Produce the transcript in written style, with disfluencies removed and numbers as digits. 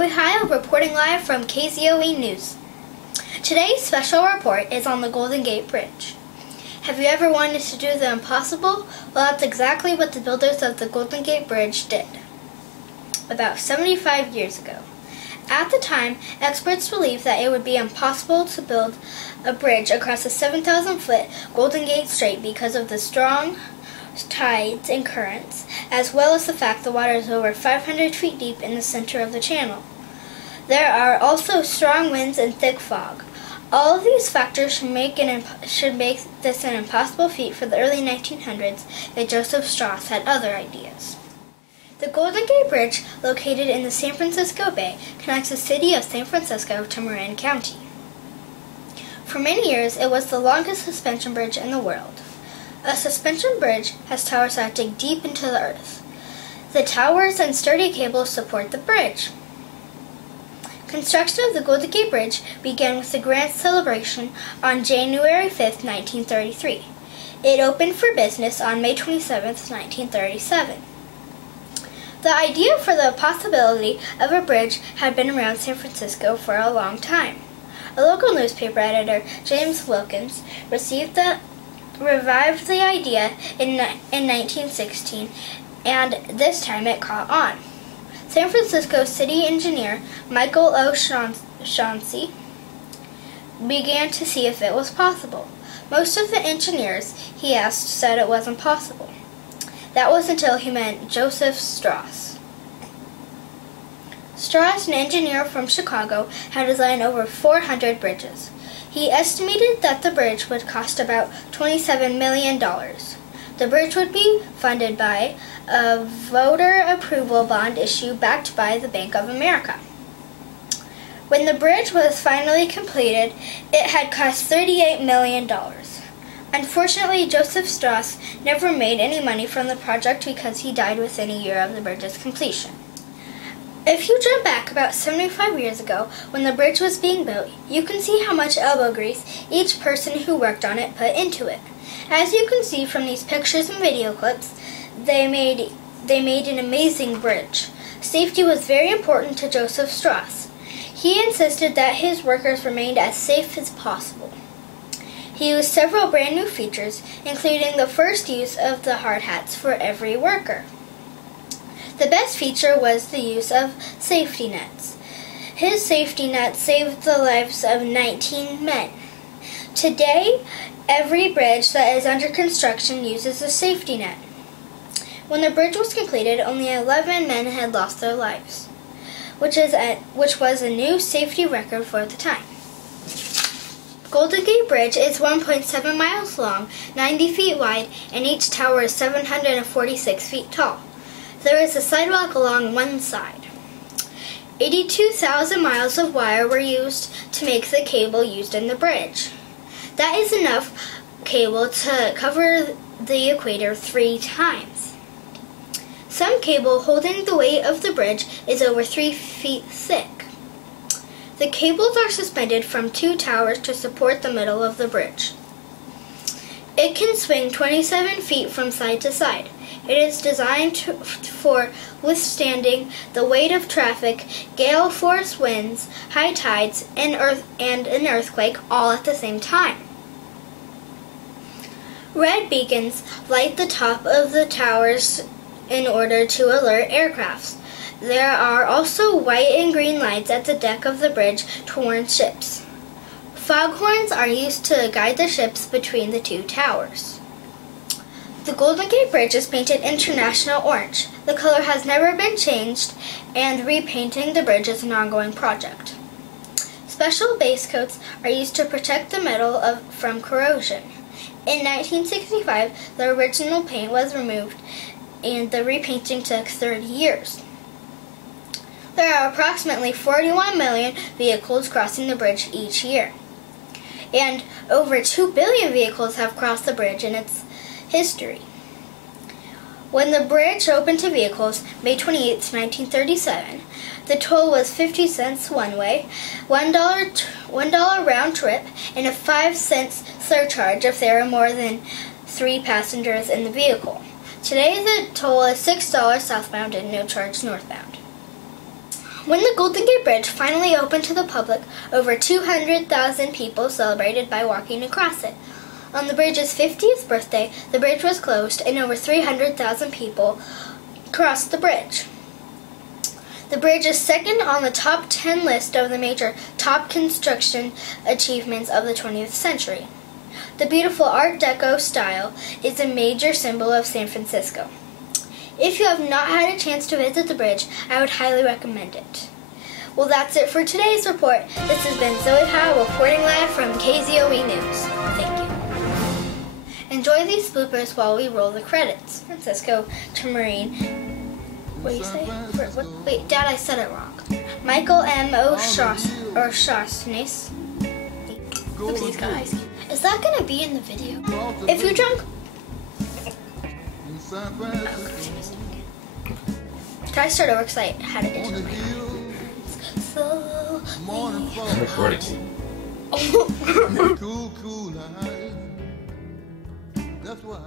Zoe Heil reporting live from KZOE News. Today's special report is on the Golden Gate Bridge. Have you ever wanted to do the impossible? Well, that's exactly what the builders of the Golden Gate Bridge did about 75 years ago. At the time, experts believed that it would be impossible to build a bridge across the 7,000-foot Golden Gate Strait because of the strong tides and currents, as well as the fact the water is over 500 feet deep in the center of the channel. There are also strong winds and thick fog. All of these factors should make this an impossible feat for the early 1900s, but Joseph Strauss had other ideas. The Golden Gate Bridge, located in the San Francisco Bay, connects the city of San Francisco to Marin County. For many years, it was the longest suspension bridge in the world. A suspension bridge has towers that dig deep into the earth. The towers and sturdy cables support the bridge. Construction of the Golden Gate Bridge began with the grand celebration on January 5, 1933. It opened for business on May 27, 1937. The idea for the possibility of a bridge had been around San Francisco for a long time. A local newspaper editor, James Wilkins, revived the idea in 1916, and this time it caught on. San Francisco city engineer Michael O'Shaughnessy began to see if it was possible. Most of the engineers he asked said it wasn't possible. That was until he met Joseph Strauss. Strauss, an engineer from Chicago, had designed over 400 bridges. He estimated that the bridge would cost about $27 million. The bridge would be funded by a voter approval bond issue backed by the Bank of America. When the bridge was finally completed, it had cost $38 million. Unfortunately, Joseph Strauss never made any money from the project because he died within a year of the bridge's completion. If you jump back about 75 years ago, when the bridge was being built, you can see how much elbow grease each person who worked on it put into it. As you can see from these pictures and video clips, they made an amazing bridge. Safety was very important to Joseph Strauss. He insisted that his workers remained as safe as possible. He used several brand new features, including the first use of the hard hats for every worker. The best feature was the use of safety nets. His safety net saved the lives of 19 men. Today, every bridge that is under construction uses a safety net. When the bridge was completed, only 11 men had lost their lives, which was a new safety record for the time. Golden Gate Bridge is 1.7 miles long, 90 feet wide, and each tower is 746 feet tall. There is a sidewalk along one side. 82,000 miles of wire were used to make the cable used in the bridge. That is enough cable to cover the equator 3 times. Some cable holding the weight of the bridge is over 3 feet thick. The cables are suspended from 2 towers to support the middle of the bridge. It can swing 27 feet from side to side. It is designed for withstanding the weight of traffic, gale force winds, high tides, and an earthquake all at the same time. Red beacons light the top of the towers in order to alert aircrafts. There are also white and green lights at the deck of the bridge to warn ships. Foghorns are used to guide the ships between the 2 towers. The Golden Gate Bridge is painted international orange. The color has never been changed, and repainting the bridge is an ongoing project. Special base coats are used to protect the metal from corrosion. In 1965, the original paint was removed, and the repainting took 30 years. There are approximately 41 million vehicles crossing the bridge each year, and over 2 billion vehicles have crossed the bridge in its history. When the bridge opened to vehicles, May 28, 1937, the toll was 50 cents one way, $1 round trip, and a 5-cent surcharge if there are more than 3 passengers in the vehicle. Today the toll is $6 southbound and no charge northbound. When the Golden Gate Bridge finally opened to the public, over 200,000 people celebrated by walking across it. On the bridge's 50th birthday, the bridge was closed and over 300,000 people crossed the bridge. The bridge is second on the top 10 list of the major top construction achievements of the 20th century. The beautiful Art Deco style is a major symbol of San Francisco. If you have not had a chance to visit the bridge, I would highly recommend it. Well, that's it for today's report. This has been Zoe Howe reporting live from KZOE News. Thank you. Enjoy these bloopers while we roll the credits. Francisco to Marine. What do you say? Wait, Dad, I said it wrong. Michael M. O'Shaughnessy. Look at these guys. Is that going to be in the video? If you're drunk... Can I start over because I had it into my I'm recording. Oh. Cool, cool, that's why.